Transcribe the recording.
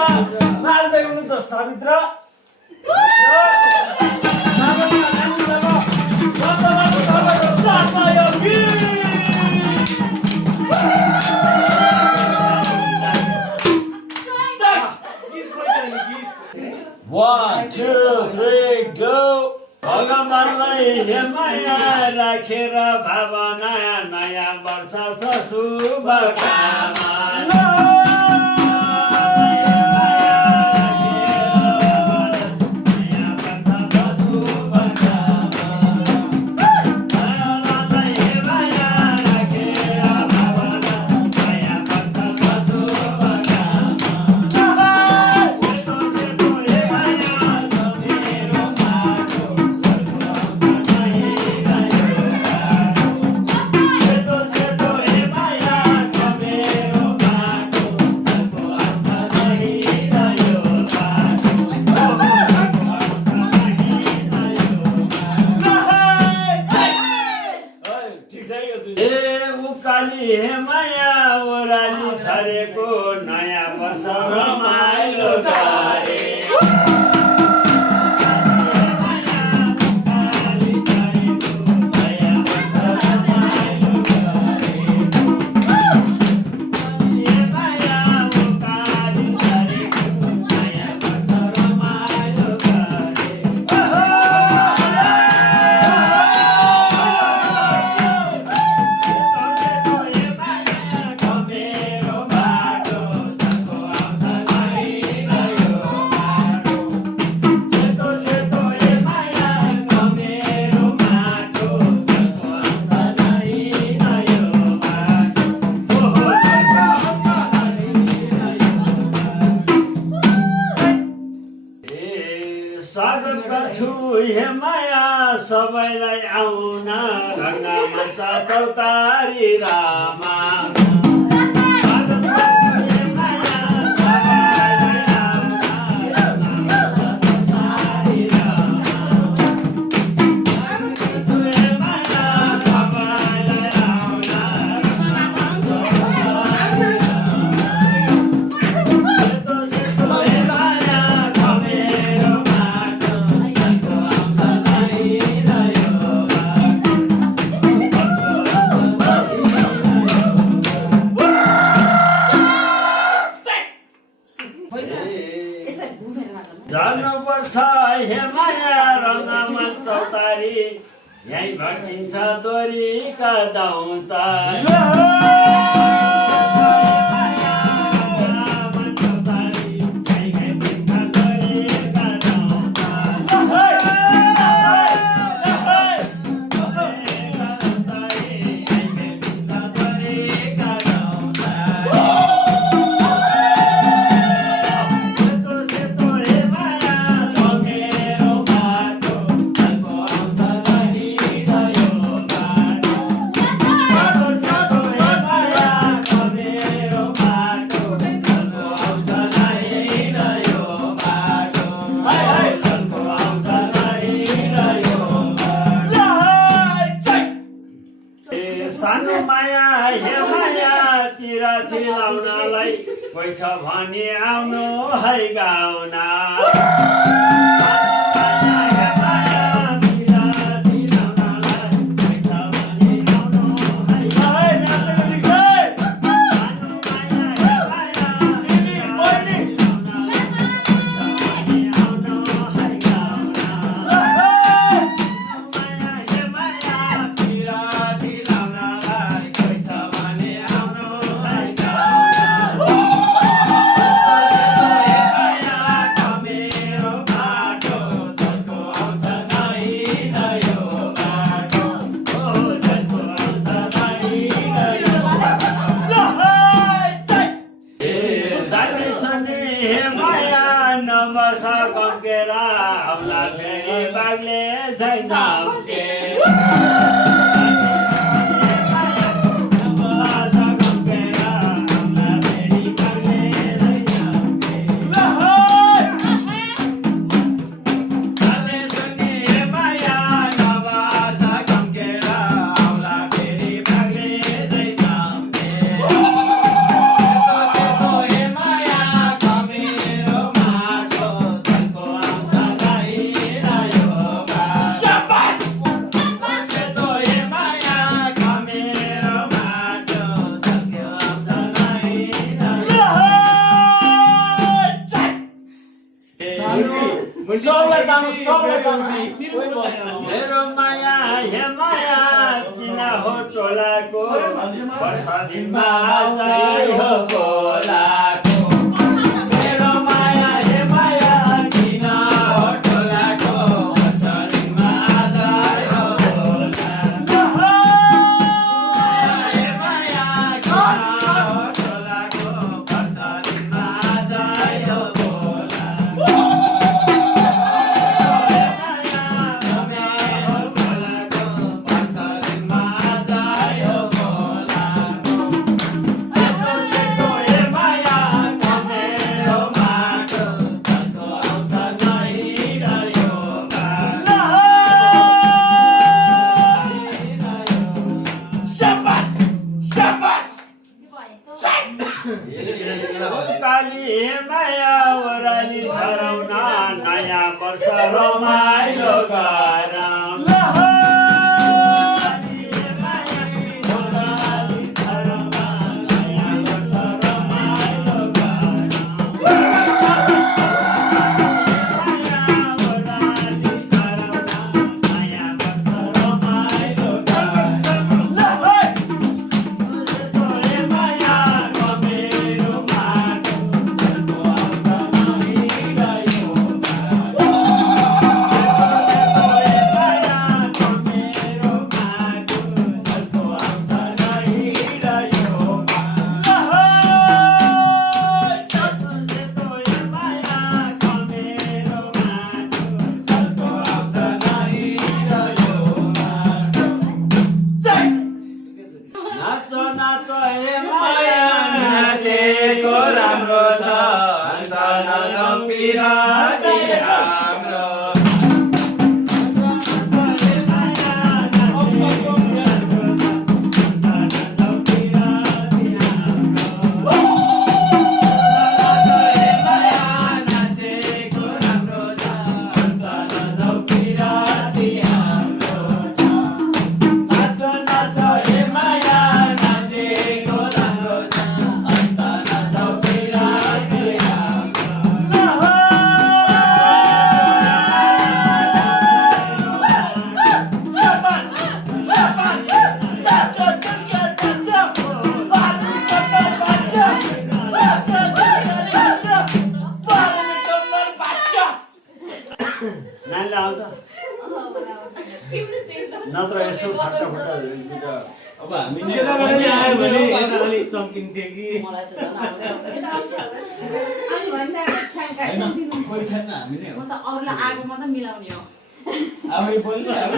मा नाच्दै हुनुहुन्छ Savitr One, two, three, go! भगवानलाई हेमाया राखेर भावना नयाँ वर्ष छ शुभकामना हेमाया ओराली छरेको नयाँ वर्ष रमाइलो गरे स्वागत गर्छु हेमाया सबैलाई आउन रङ्गमञ्च चौतारी रामा जानुपर्छ हेमाया रङ्गमञ्च चौतारी यहीँ भटिन्छ दोरीका दौता सानो माया हेमाया तिर लाउनलाई कोही छ भने आउनु है गाउना नमसा कम्केरा औला फेरि बाग्ले झै झम्के सबलाई तामा सबलाई तामा मेरो माया हे माया किन हो टोलाको वर्षा दिनमा जाइ हो खोलाको मेरो माया हे माया किन हो टोलाको वर्षा दिनमा जाइ हो खोलाको हे माया किन हो टोलाको वर्षा दिनमा जाइ हो काली माया ओराली झरौना नयाँ वर्ष रमाइलो गरौँ नाचेको राम्रो छ अन्त नपिराती हाम्रो नानीले आउँछ नत्र यसो फट्टा फट्टा अब हामी यताबाट नि आयो भने यता अलिक चम्किन्थ्यो कि मलाई त झन् आउँछ अनि भन्छ छ्याङ्का कोही छैन हामी नै हो म त अरूलाई आगो मात्र मिलाउने हो अब यो बोल्ने अब